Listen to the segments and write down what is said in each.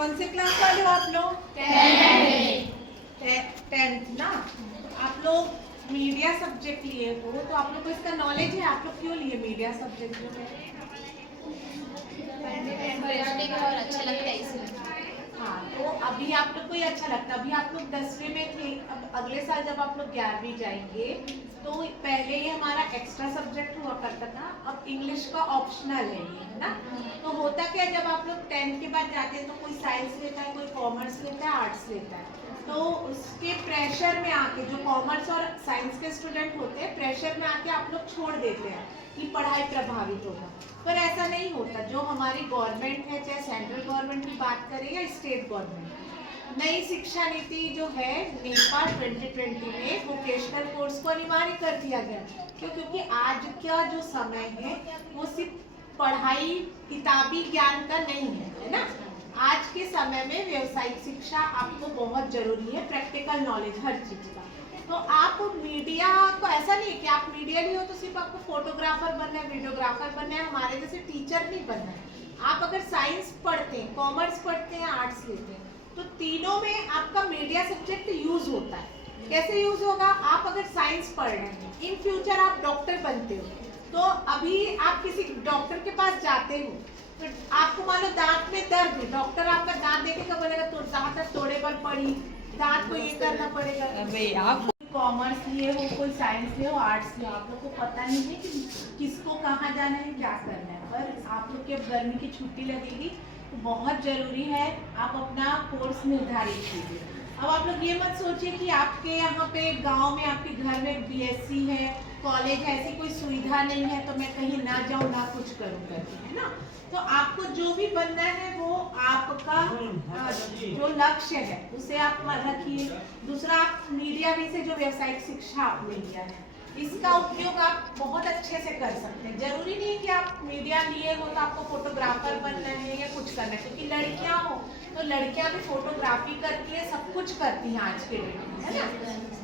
कौन से क्लास वाले हो आप लोग? 10th ना। आप लोग मीडिया सब्जेक्ट लिए हो तो आप लोग को इसका नॉलेज है? आप लोग क्यों लिए मीडिया सब्जेक्ट जो है? इंटरेस्टिंग और अच्छा लगता है इसलिए। हाँ, तो अभी आप लोग को ये अच्छा लगता है। अभी आप लोग 10वीं में थे, अब अगले साल जब आप लोग 11वीं जाएंगे तो पहले ये हमारा एक्स्ट्रा सब्जेक्ट हुआ करता था, अब इंग्लिश का ऑप्शनल है ये, है ना। तो होता क्या, जब आप लोग 10th के बाद जाते हैं तो कोई साइंस लेता है, कोई कॉमर्स लेता है, आर्ट्स लेता है। तो उसके प्रेशर में आके जो कॉमर्स और साइंस के स्टूडेंट होते हैं, प्रेशर में आके आप लोग छोड़ देते हैं कि पढ़ाई प्रभावित होगा। पर ऐसा नहीं होता। जो हमारी गवर्नमेंट है, चाहे सेंट्रल गवर्नमेंट की बात करें या स्टेट गवर्नमेंट, नई शिक्षा नीति जो है नेपा 2020 में वोकेशनल कोर्स को अनिवार्य कर दिया गया। क्यों? क्योंकि आज का जो समय है वो सिर्फ पढ़ाई किताबी ज्ञान का नहीं है ना। आज के समय में व्यावसायिक शिक्षा आपको बहुत जरूरी है, प्रैक्टिकल नॉलेज हर चीज का। तो आप मीडिया को ऐसा नहीं है कि आप मीडिया लिए हो तो सिर्फ आपको फोटोग्राफर बनना है, वीडियोग्राफर बनना है, हमारे जैसे टीचर नहीं बनना है। आप अगर साइंस पढ़ते हैं, कॉमर्स पढ़ते हैं, आर्ट्स लेते हैं, तो तीनों में आपका मीडिया सब्जेक्ट यूज होता है। कैसे यूज होगा? आप अगर साइंस पढ़ रहे हैं, इन फ्यूचर आप डॉक्टर बनते हो, तो अभी आप किसी डॉक्टर के पास जाते हो तो आपको मान लो दांत में दर्द है, डॉक्टर आपका दांत देखेगा, बोलेगा तो दांत तोड़े पर पड़ी, दांत को ये करना पड़ेगा। अबे आप कॉमर्स लिए हो, कोई साइंस लिए हो, आर्ट्स लिए हो, आप लोग को पता नहीं है कि किसको कहाँ जाना है, क्या करना है। पर आप लोग के गर्मी की छुट्टी लगेगी तो बहुत जरूरी है आप अपना कोर्स निर्धारित कीजिए। अब आप लोग ये मत सोचिए कि आपके यहाँ पे गांव में आपके घर में बीएससी है, कॉलेज है, ऐसी कोई सुविधा नहीं है तो मैं कहीं ना जाऊँ ना कुछ करूँ करके, है ना। तो आपको जो भी बनना है वो आपका जो लक्ष्य है उसे आप रखिए। दूसरा, आप मीडिया भी से जो व्यावसायिक शिक्षा आपने लिया है इसका उपयोग आप बहुत अच्छे से कर सकते हैं। जरूरी नहीं कि आप मीडिया लिए हो तो आपको फोटोग्राफर बनना है या कुछ करना है, क्योंकि लड़कियां हो तो लड़कियां भी फोटोग्राफी करती है, सब कुछ करती हैं आज के डेट में, है ना।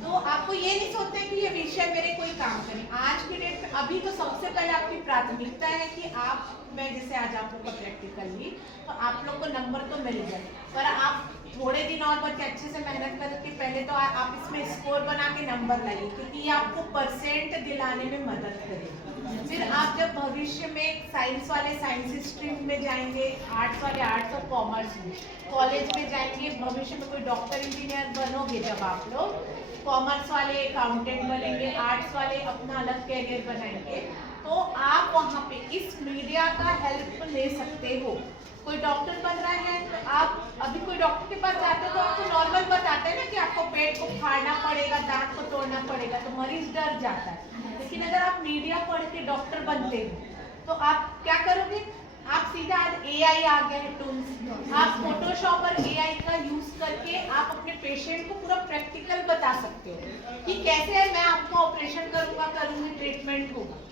तो आपको ये नहीं सोचते कि ये विषय मेरे कोई काम करे। आज के डेट में अभी तो सबसे पहले आपकी प्राथमिकता है कि आप, मैं जैसे आज आप लोग का प्रैक्टिकल ली तो आप लोग को नंबर तो मिल जाए, पर आप थोड़े दिन और बच्चे अच्छे से मेहनत करके पहले तो आप इसमें स्कोर बना के नंबर लाइए, क्योंकि ये आपको परसेंट दिलाने में मदद करेगा। फिर आप जब भविष्य में साइंस वाले साइंस स्ट्रीम में जाएंगे, आर्ट्स वाले आर्ट्स और कॉमर्स में कॉलेज में जाएंगे, भविष्य में कोई डॉक्टर इंजीनियर बनोगे जब आप लोग, कॉमर्स वाले अकाउंटेंट बनेंगे, आर्ट्स वाले अपना अलग कैरियर बनाएंगे, तो आप वहाँ पे इस मीडिया का हेल्प ले सकते हो। कोई डॉक्टर बन रहा है तो आप अभी कोई डॉक्टर के पास जाते हो तो आपको नॉर्मल बताते हैं ना कि आपको पेट को फाड़ना पड़ेगा, दांत को तोड़ना पड़ेगा, तो मरीज डर जाता है। लेकिन अगर आप मीडिया पढ़ के डॉक्टर बनते हो तो आप क्या करोगे? आप सीधा, आज एआई आ गए हैं टूल्स, आप फोटोशॉप और एआई का यूज करके आप अपने पेशेंट को पूरा प्रैक्टिकल बता सकते हो कि कैसे मैं आपको ऑपरेशन करूंगा, करूंगी, ट्रीटमेंट होगा।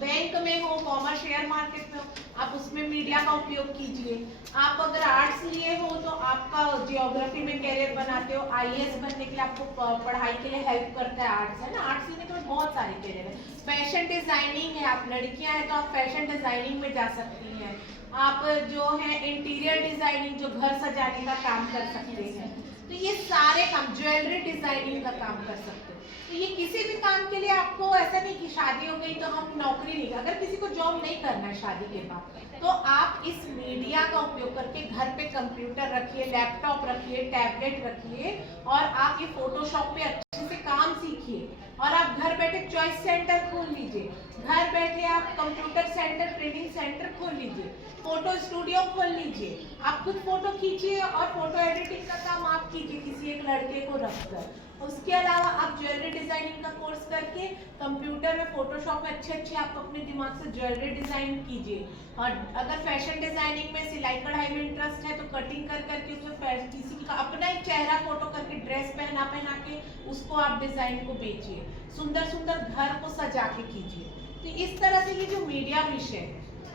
बैंक में हो, कॉमर्स शेयर मार्केट में हो, आप उसमें मीडिया का उपयोग कीजिए। आप अगर आर्ट्स लिए हो तो आपका जियोग्राफी में कैरियर बनाते हो, आईएएस बनने के लिए आपको पढ़ाई के लिए हेल्प करता है आर्ट्स, है ना। आर्ट्स लेने के बाद बहुत सारे कैरियर है। फैशन डिजाइनिंग है, आप लड़कियां हैं तो आप फैशन डिजाइनिंग में जा सकती हैं। आप जो है इंटीरियर डिजाइनिंग, जो घर सजाने का काम कर सकते हैं, तो ये सारे काम, ज्वेलरी डिजाइनिंग का काम कर सकते हैं। तो ये किसी भी काम के लिए आपको ऐसा नहीं कि शादी हो गई तो हम नौकरी नहीं, अगर किसी को जॉब नहीं करना है शादी के बाद तो आप इस मीडिया का उपयोग करके घर पे कंप्यूटर रखिए, लैपटॉप रखिए, टैबलेट रखिए और आप ये फोटोशॉप पे अच्छे से काम सीखिए। और आप घर बैठे चॉइस सेंटर खोल लीजिए, घर बैठे आप कंप्यूटर सेंटर, ट्रेनिंग सेंटर खोल लीजिए, फोटो स्टूडियो खोल लीजिए, आप खुद फोटो खींचिए और फोटो एडिटिंग का काम आप कीजिए किसी एक लड़के को रखकर। उसके अलावा आप ज्वेलरी डिजाइनिंग का कोर्स करके कंप्यूटर में, फोटोशॉप में अच्छे अच्छे आप अपने दिमाग से ज्वेलरी डिजाइन कीजिए। और अगर फैशन डिजाइनिंग में, सिलाई कढ़ाई में इंटरेस्ट है तो कटिंग कर करके उसमें किसी का अपना ही चेहरा फोटो करके ड्रेस पहना पहना के उसको आप डिजाइन को बेचिए, सुंदर सुंदर घर को सजा के कीजिए। तो इस तरह से ये जो मीडिया विषय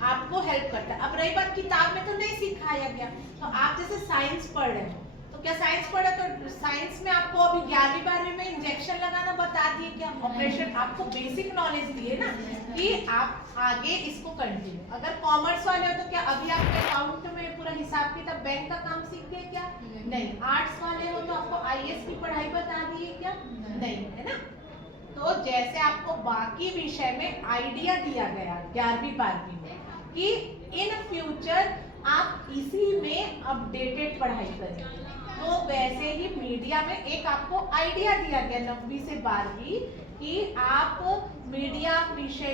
आपको हेल्प करता है। अब रही बात, किताब में तो नहीं सिखाया गया, तो आप जैसे साइंस पढ़ रहे हो तो क्या साइंस पढ़ा तो साइंस में आपको अभी 11वीं 12वीं में इंजेक्शन लगाना बता दिए क्या? ऑपरेशन आपको बेसिक नॉलेज दिए ना कि कि आप आगे इसको कंटिन्यू। अगर कॉमर्स वाले हो तो क्या अभी आपके अकाउंट में पूरा हिसाब किताब बैंक का काम सीख गए क्या? नहीं। आर्ट्स वाले हो तो आपको आईएएस की पढ़ाई बता दी है क्या? नहीं, है ना। तो जैसे आपको बाकी विषय में आइडिया दिया गया 11वीं 12वीं में कि इन फ्यूचर आप इसी में अपडेटेड पढ़ाई करेंगे, तो वैसे ही मीडिया में एक आपको आइडिया दिया गया 9वीं से 12वीं कि आप मीडिया विषय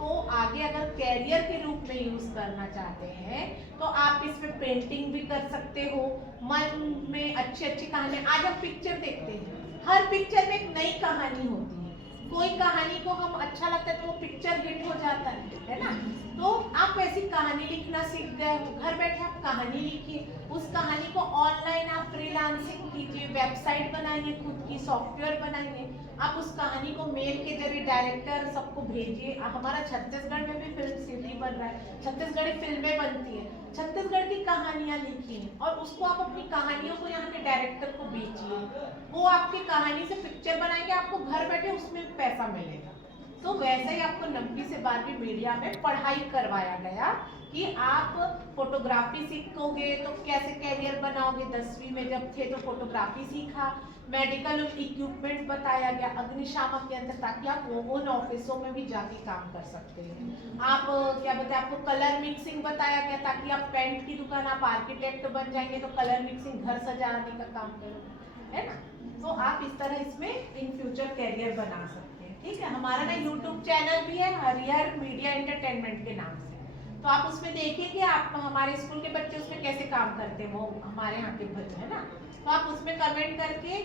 को आगे अगर कैरियर के रूप में यूज करना चाहते हैं तो आप इसमें पेंटिंग भी कर सकते हो। मन में अच्छी अच्छी कहानी, आज हम पिक्चर देखते हैं, हर पिक्चर में एक नई कहानी होती है। कोई कहानी को हम अच्छा लगता है तो वो पिक्चर हिट हो जाता है ना। तो आप वैसी कहानी लिखना सीख गए, घर बैठे आप कहानी लिखिए, उस कहानी को ऑनलाइन आप फ्रीलांसिंग कीजिए, वेबसाइट बनाइए, खुद की सॉफ्टवेयर बनाइए, आप उस कहानी को मेल के जरिए डायरेक्टर सबको भेजिए। हमारा छत्तीसगढ़ में भी फिल्म सिटी बन रहा है, छत्तीसगढ़ी फिल्में बनती हैं, छत्तीसगढ़ की कहानियां लिखिए और उसको आप अपनी कहानियों को यहाँ के डायरेक्टर को बेचिए, वो आपकी कहानी से पिक्चर बनाएंगे, आपको घर बैठे उसमें पैसा मिलेगा। तो वैसे ही आपको 9वीं से 12वीं मीडिया में पढ़ाई करवाया गया कि आप फोटोग्राफी सीखोगे तो कैसे कैरियर बनाओगे। 10वीं में जब थे तो फोटोग्राफी सीखा, मेडिकल इक्विपमेंट बताया गया अग्निशामक के अंदर, ताकि आप उन ऑफिसों में भी जाके काम कर सकते हैं। आप क्या बताए, आपको कलर मिक्सिंग बताया गया ताकि आप पेंट की दुकान, आप आर्किटेक्ट बन जाएंगे तो कलर मिक्सिंग घर सजाने का काम करो, है ना। तो आप इस तरह इसमें इन फ्यूचर कैरियर बना सकते हैं। ठीक है, हमारा ना यूट्यूब चैनल भी है हरिहर मीडिया एंटरटेनमेंट के नाम से, तो आप उसमें देखिए कि आप हमारे स्कूल के बच्चे उसमें कैसे काम करते हैं, वो हमारे यहाँ के बच्चे है ना। तो आप उसमें कमेंट करके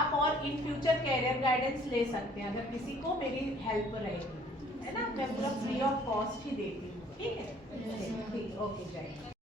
आप और इन फ्यूचर कैरियर गाइडेंस ले सकते हैं, अगर किसी को मेरी हेल्प रहेगी, है ना। मैं पूरा फ्री ऑफ कॉस्ट ही देती हूँ। ठीक है, ठीक, ओके, जय।